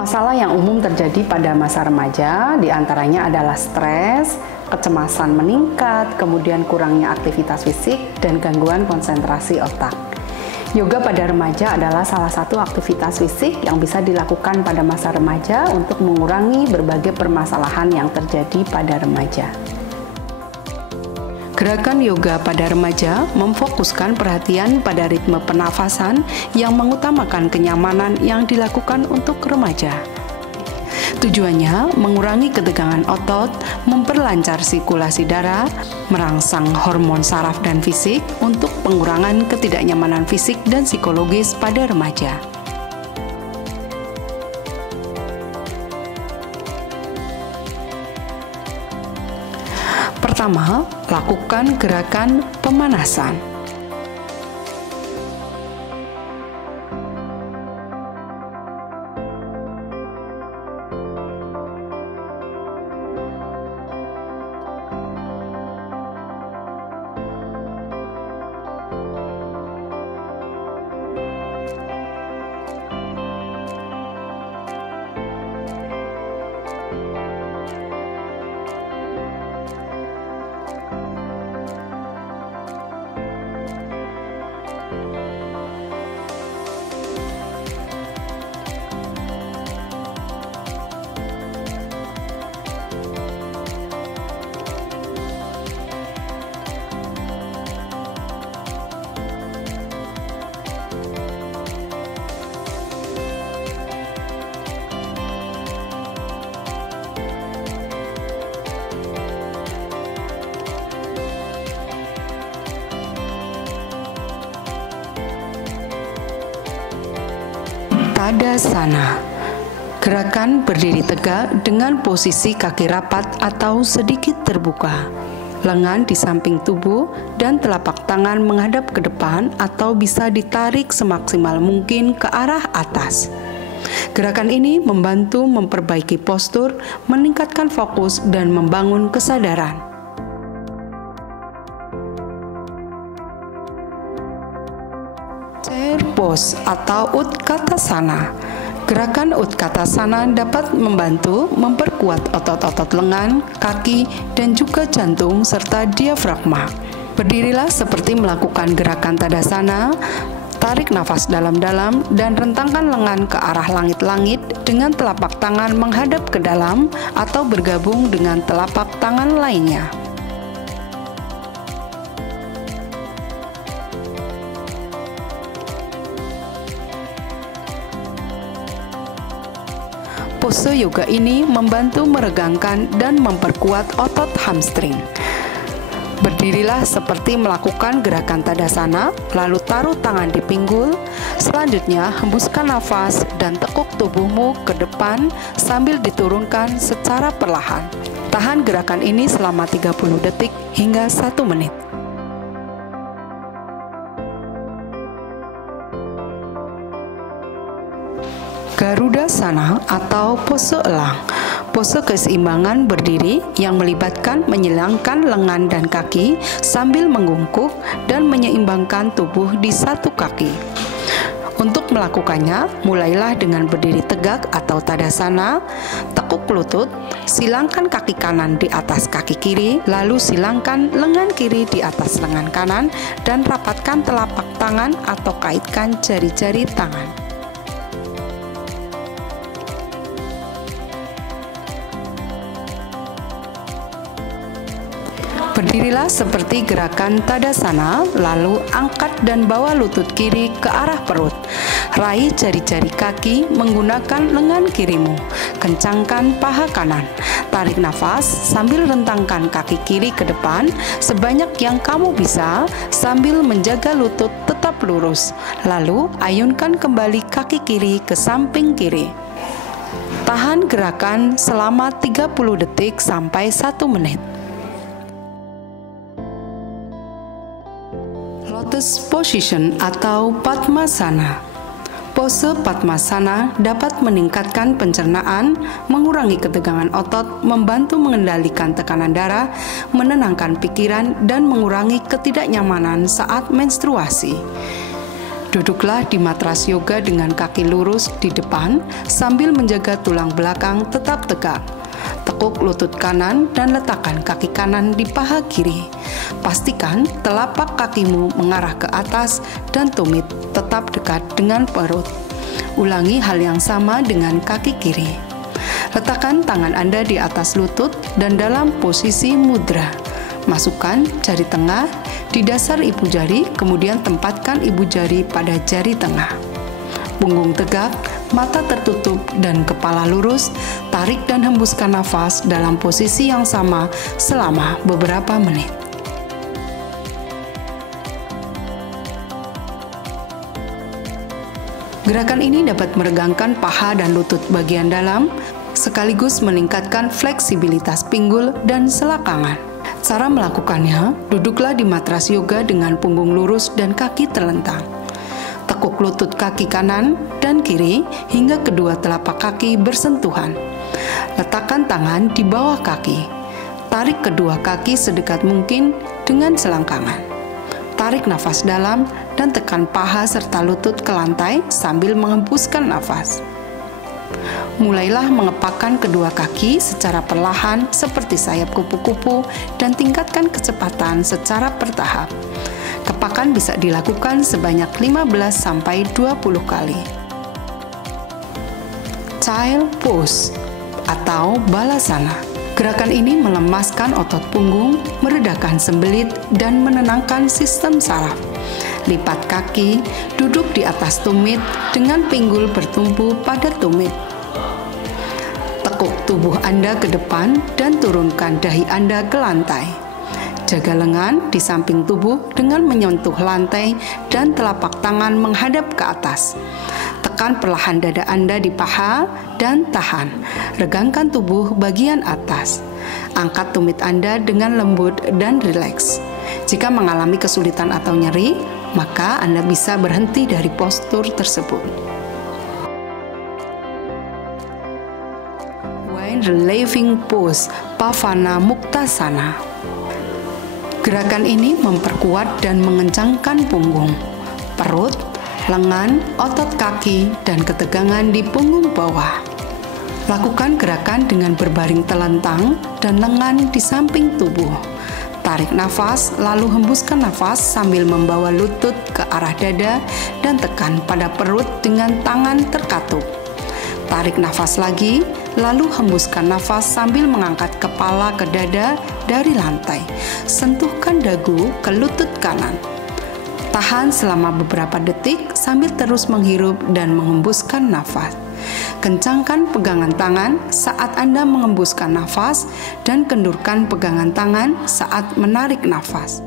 Masalah yang umum terjadi pada masa remaja diantaranya adalah stres, kecemasan meningkat, kemudian kurangnya aktivitas fisik, dan gangguan konsentrasi otak. Yoga pada remaja adalah salah satu aktivitas fisik yang bisa dilakukan pada masa remaja untuk mengurangi berbagai permasalahan yang terjadi pada remaja. Gerakan yoga pada remaja memfokuskan perhatian pada ritme pernafasan yang mengutamakan kenyamanan yang dilakukan untuk remaja. Tujuannya mengurangi ketegangan otot, memperlancar sirkulasi darah, merangsang hormon saraf dan fisik untuk pengurangan ketidaknyamanan fisik dan psikologis pada remaja. Pertama, lakukan gerakan pemanasan. Tadasana. Gerakan berdiri tegak dengan posisi kaki rapat atau sedikit terbuka. Lengan di samping tubuh dan telapak tangan menghadap ke depan atau bisa ditarik semaksimal mungkin ke arah atas. Gerakan ini membantu memperbaiki postur, meningkatkan fokus, dan membangun kesadaran. Chair pose atau Utkatasana. Gerakan Utkatasana dapat membantu memperkuat otot-otot lengan, kaki, dan juga jantung serta diafragma. Berdirilah seperti melakukan gerakan Tadasana. Tarik nafas dalam-dalam dan rentangkan lengan ke arah langit-langit dengan telapak tangan menghadap ke dalam atau bergabung dengan telapak tangan lainnya. Pose yoga ini membantu meregangkan dan memperkuat otot hamstring. Berdirilah seperti melakukan gerakan Tadasana, lalu taruh tangan di pinggul. Selanjutnya, hembuskan nafas dan tekuk tubuhmu ke depan sambil diturunkan secara perlahan. Tahan gerakan ini selama 30 detik hingga 1 menit. Garudasana atau pose elang. Pose keseimbangan berdiri yang melibatkan menyilangkan lengan dan kaki sambil menggungkuk dan menyeimbangkan tubuh di satu kaki. Untuk melakukannya, mulailah dengan berdiri tegak atau Tadasana, tekuk lutut, silangkan kaki kanan di atas kaki kiri, lalu silangkan lengan kiri di atas lengan kanan, dan rapatkan telapak tangan atau kaitkan jari-jari tangan. Berdirilah seperti gerakan Tadasana, lalu angkat dan bawa lutut kiri ke arah perut. Raih jari-jari kaki menggunakan lengan kirimu. Kencangkan paha kanan. Tarik nafas sambil rentangkan kaki kiri ke depan sebanyak yang kamu bisa sambil menjaga lutut tetap lurus. Lalu ayunkan kembali kaki kiri ke samping kiri. Tahan gerakan selama 30 detik sampai 1 menit. Lotus Position atau Padmasana. Pose Padmasana dapat meningkatkan pencernaan, mengurangi ketegangan otot, membantu mengendalikan tekanan darah, menenangkan pikiran, dan mengurangi ketidaknyamanan saat menstruasi. Duduklah di matras yoga dengan kaki lurus di depan sambil menjaga tulang belakang tetap tegak. Tekuk lutut kanan dan letakkan kaki kanan di paha kiri. Pastikan telapak kakimu mengarah ke atas dan tumit tetap dekat dengan perut. Ulangi hal yang sama dengan kaki kiri. Letakkan tangan Anda di atas lutut dan dalam posisi mudra. Masukkan jari tengah di dasar ibu jari, kemudian tempatkan ibu jari pada jari tengah. Punggung tegak, mata tertutup dan kepala lurus. Tarik dan hembuskan nafas dalam posisi yang sama selama beberapa menit. Gerakan ini dapat meregangkan paha dan lutut bagian dalam, sekaligus meningkatkan fleksibilitas pinggul dan selakangan. Cara melakukannya, duduklah di matras yoga dengan punggung lurus dan kaki terlentang. Tekuk lutut kaki kanan dan kiri hingga kedua telapak kaki bersentuhan. Letakkan tangan di bawah kaki. Tarik kedua kaki sedekat mungkin dengan selangkangan. Tarik nafas dalam dan tekan paha serta lutut ke lantai sambil menghembuskan nafas. Mulailah mengepakkan kedua kaki secara perlahan seperti sayap kupu-kupu dan tingkatkan kecepatan secara bertahap. Kepakan bisa dilakukan sebanyak 15-20 kali. Child pose atau balasana. Gerakan ini melemaskan otot punggung, meredakan sembelit, dan menenangkan sistem saraf. Lipat kaki, duduk di atas tumit dengan pinggul bertumpu pada tumit. Tekuk tubuh Anda ke depan dan turunkan dahi Anda ke lantai. Jaga lengan di samping tubuh dengan menyentuh lantai dan telapak tangan menghadap ke atas. Tekan perlahan dada Anda di paha dan tahan. Regangkan tubuh bagian atas. Angkat tumit Anda dengan lembut dan rileks. Jika mengalami kesulitan atau nyeri, maka Anda bisa berhenti dari postur tersebut. Relieving pose Pavana Muktasana. Gerakan ini memperkuat dan mengencangkan punggung, perut, lengan, otot kaki, dan ketegangan di punggung bawah. Lakukan gerakan dengan berbaring telentang dan lengan di samping tubuh. Tarik nafas, lalu hembuskan nafas sambil membawa lutut ke arah dada dan tekan pada perut dengan tangan terkatup. Tarik nafas lagi, lalu hembuskan nafas sambil mengangkat kepala ke dada dari lantai. Sentuhkan dagu ke lutut kanan. Tahan selama beberapa detik sambil terus menghirup dan menghembuskan nafas. Kencangkan pegangan tangan saat Anda menghembuskan nafas dan kendurkan pegangan tangan saat menarik nafas.